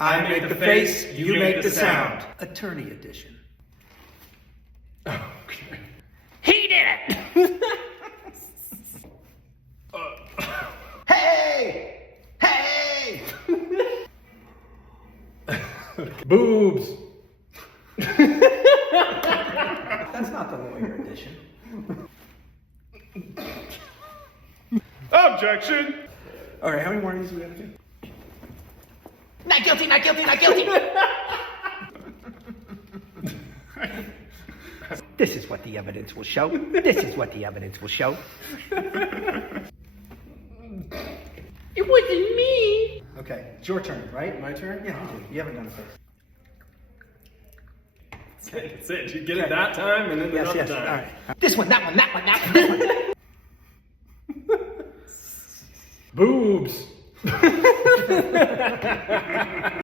I make the face, you make the sound. Attorney edition. Okay. He did it! Hey! Hey! Boobs. That's not the lawyer edition. Objection. All right, how many more of these do we have to do? Not guilty, not guilty, not guilty! This is what the evidence will show. This is what the evidence will show. It wasn't me! Okay, it's your turn, right? My turn? Yeah, you do. You haven't done it first. That's it. You get it that time and then Yes, another yes. time. All right. This one, that one, that one, that one, that one. Boobs.